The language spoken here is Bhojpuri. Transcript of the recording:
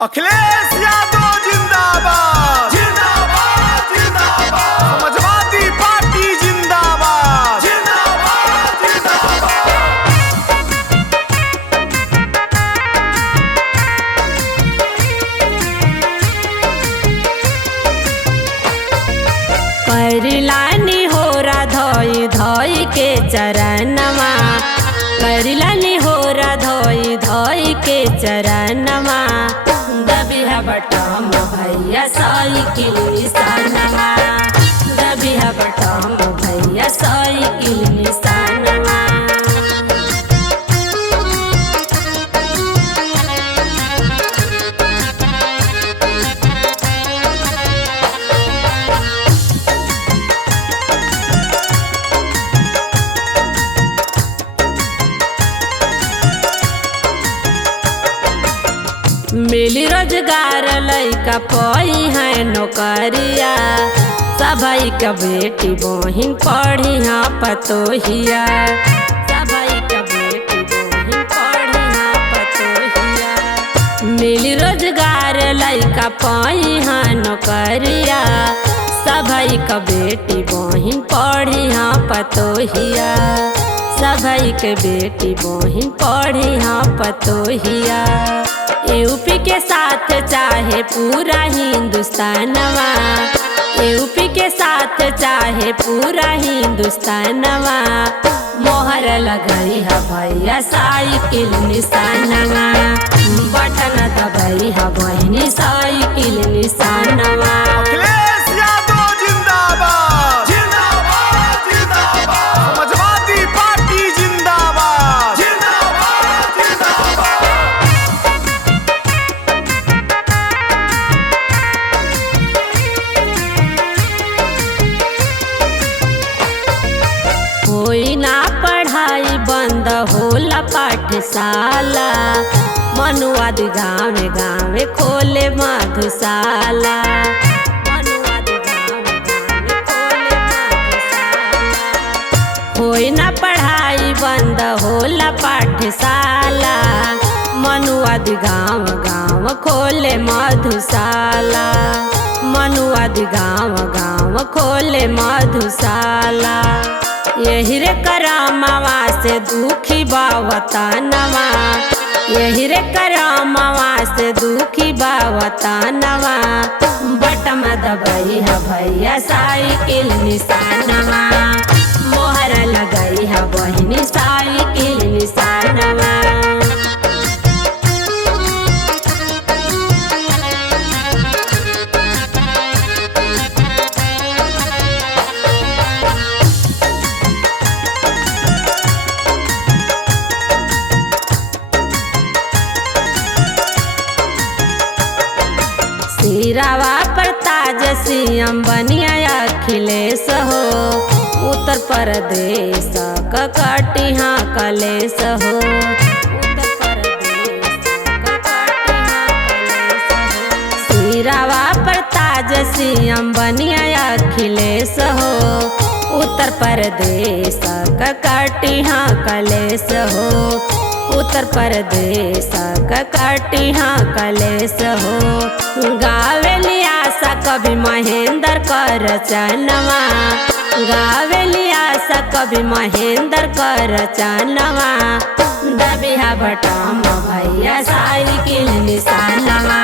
अखिलेश यादव जिंदाबाद जिंदाबाद जिंदाबाद। समाजवादी पार्टी जिंदाबाद जिंदाबाद जिंदाबाद। करिलानी होरा धोई धोई के चरणमा, करिलानी होरा धोई धोई के चरणमा। दबिहा बटम भैया साइकिल निशानमा, दबिहा बटम भैया साइकिल निशानमा। मिली रोजगार लइका पई है नौकरिया, सभई का बेटी बहिन पढ़ी हाँ पतोहिया, सभई का बेटी बहिन पढ़ी हाँ पतोहिया। मिली रोजगार लइका पई हाँ नौकरिया, सभई का बेटी बहिन पढ़ी हाँ पतोहिया, सभई के बेटी बहिन पढ़ी हाँ पतोहिया। यूपी के साथ चाहे पूरा हिंदुस्तानवा, यूपी के साथ चाहे पूरा हिंदुस्तानवा। मोहर लगई है भैया साइकिल निशानवा, बटन दबई है बहनी साइकिल निशानवा। अखिलेश यादव जिंदाबाद जिंदाबाद जिंदाबाद। समाजवादी पार्टी जिंदाबाद जिंदाबाद जिंदाबाद। कोई ना पढ़ाई बंद होला पाठशाला, मनुवादी गाँव गाँव खोले मधुशाला, मनुवादी गाँव गाँव खोले मधुशाला। कोई ना पढ़ाई बंद होला पाठशाला, मनुवादी गाँव गाँव खोले मधुशाला, मनुवादी गाँव गाँव खोले मधुशाला। यही रे करामवा से दुखी बावतनवा, यही रे करामवा से दुखी बावतनवा। बटम दबई है भैया साइकिल निशानवा, मोहर लगई है बहनी साइकिल निशानवा। सिरावा पर ताज सीएम बनिया अखिलेश हो, उत्तर प्रदेश का कटी हाँ कलेश हो, उत्तर प्रदेश का कटी हाँ कलेश हो। सिरावा पर ताज सीएम बनिया अखिलेश हो, उत्तर प्रदेश का कटी हाँ कलेश हो, उत्तर प्रदेश का कटी हाँ कलेश हो। गावे लियासा कभी महेंद्र कर चनवा, गावे लियासा कभी महेंद्र कर चनवा। दबिहा बटम भैया साइकिल निशानवा।